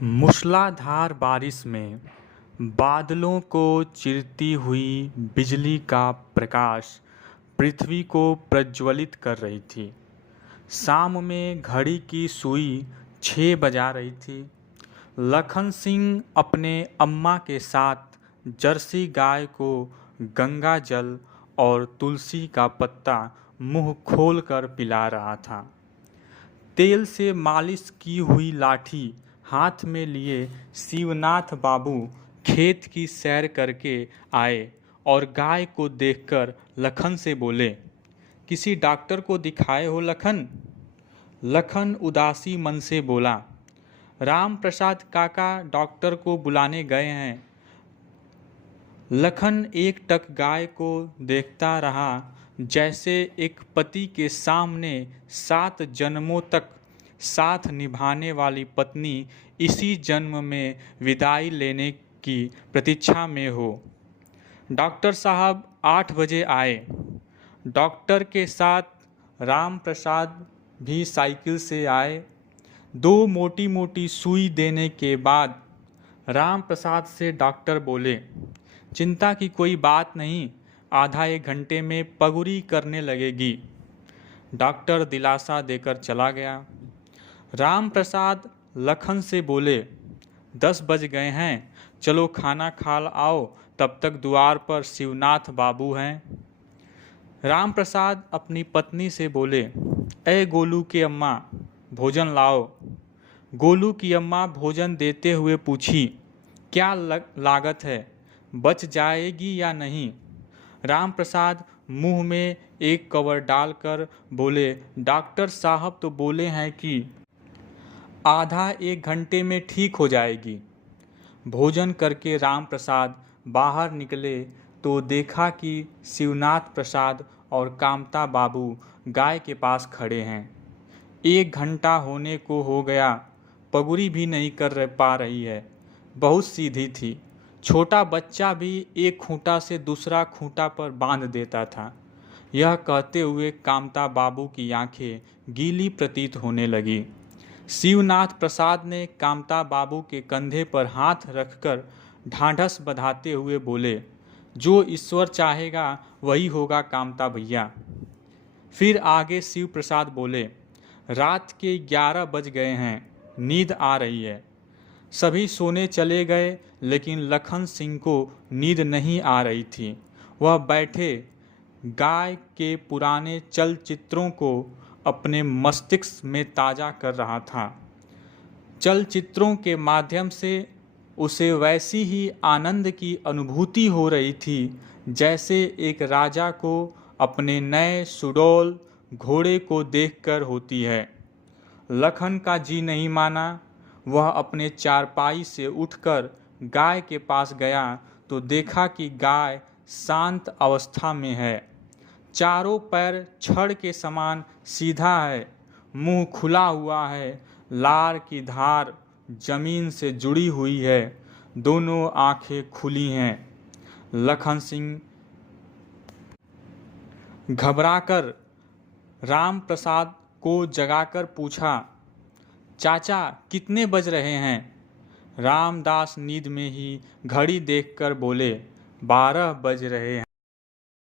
मूसलाधार बारिश में बादलों को चीरती हुई बिजली का प्रकाश पृथ्वी को प्रज्वलित कर रही थी। शाम में घड़ी की सुई 6 बजा रही थी। लखन सिंह अपने अम्मा के साथ जर्सी गाय को गंगा जल और तुलसी का पत्ता मुंह खोलकर पिला रहा था। तेल से मालिश की हुई लाठी हाथ में लिए शिवनाथ बाबू खेत की सैर करके आए और गाय को देखकर लखन से बोले, किसी डॉक्टर को दिखाए हो लखन? लखन उदासी मन से बोला, राम प्रसाद काका डॉक्टर को बुलाने गए हैं। लखन एकटक गाय को देखता रहा, जैसे एक पति के सामने 7 जन्मों तक साथ निभाने वाली पत्नी इसी जन्म में विदाई लेने की प्रतीक्षा में हो। डॉक्टर साहब 8 बजे आए। डॉक्टर के साथ राम प्रसाद भी साइकिल से आए। 2 मोटी मोटी सुई देने के बाद राम प्रसाद से डॉक्टर बोले, चिंता की कोई बात नहीं, आधा 1 घंटे में पगुरी करने लगेगी। डॉक्टर दिलासा देकर चला गया। राम प्रसाद लखन से बोले, 10 बज गए हैं, चलो खाना खा आओ, तब तक द्वार पर शिवनाथ बाबू हैं। राम प्रसाद अपनी पत्नी से बोले, ए गोलू के अम्मा, भोजन लाओ। गोलू की अम्मा भोजन देते हुए पूछी, क्या लागत है, बच जाएगी या नहीं? राम प्रसाद मुंह में एक कवर डालकर बोले, डॉक्टर साहब तो बोले हैं कि आधा 1 घंटे में ठीक हो जाएगी। भोजन करके राम प्रसाद बाहर निकले तो देखा कि शिवनाथ प्रसाद और कामता बाबू गाय के पास खड़े हैं। 1 घंटा होने को हो गया, पगुरी भी नहीं कर पा रही है। बहुत सीधी थी। छोटा बच्चा भी एक खूंटा से दूसरा खूंटा पर बांध देता था। यह कहते हुए कामता बाबू की आंखें गीली प्रतीत होने लगी। शिवनाथ प्रसाद ने कामता बाबू के कंधे पर हाथ रखकर ढांढस बंधाते हुए बोले, जो ईश्वर चाहेगा वही होगा कामता भैया। फिर आगे शिव प्रसाद बोले, रात के 11 बज गए हैं, नींद आ रही है। सभी सोने चले गए, लेकिन लखन सिंह को नींद नहीं आ रही थी। वह बैठे गाय के पुराने चलचित्रों को अपने मस्तिष्क में ताज़ा कर रहा था। चलचित्रों के माध्यम से उसे वैसी ही आनंद की अनुभूति हो रही थी जैसे एक राजा को अपने नए सुडौल घोड़े को देखकर होती है। लखन का जी नहीं माना। वह अपने चारपाई से उठकर गाय के पास गया तो देखा कि गाय शांत अवस्था में है। चारों पैर छड़ के समान सीधा है, मुंह खुला हुआ है, लार की धार जमीन से जुड़ी हुई है, दोनों आंखें खुली हैं। लखन सिंह घबराकर राम प्रसाद को जगाकर पूछा, चाचा कितने बज रहे हैं? रामदास नींद में ही घड़ी देखकर बोले, 12 बज रहे हैं।